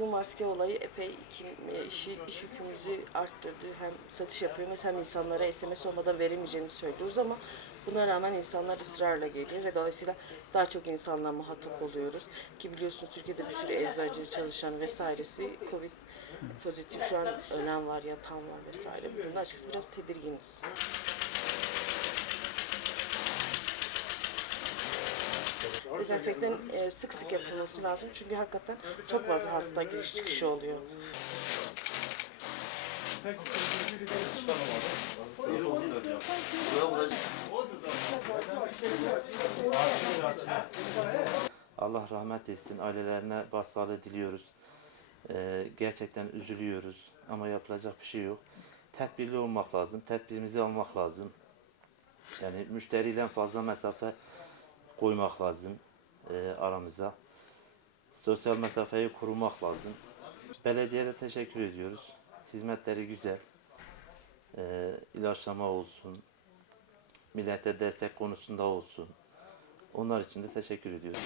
Bu maske olayı epey e, işi, iş yükümüzü arttırdı. Hem satış yapıyoruz hem insanlara SMS olmadan veremeyeceğimizi söylüyoruz ama buna rağmen insanlar ısrarla geliyor ve dolayısıyla daha çok insanla muhatap oluyoruz. Ki biliyorsunuz Türkiye'de bir sürü eczacı çalışan vesairesi Covid pozitif şu an ölen var, yatan var vesaire. Bu açıkçası biraz tedirginiz. Dezenfektan e, sık sık yapılması lazım çünkü hakikaten çok fazla hasta giriş çıkışı oluyor. Allah rahmet etsin. Ailelerine başsağlığı diliyoruz. Ee, gerçekten üzülüyoruz ama yapılacak bir şey yok. Tedbirli olmak lazım. Tedbirimizi almak lazım. Yani müşteriyle fazla mesafe koymak lazım e, aramıza. Sosyal mesafeyi korumak lazım. Belediyede teşekkür ediyoruz. Hizmetleri güzel. Ee, ilaçlama olsun, millete destek konusunda olsun. Onlar için de teşekkür ediyoruz.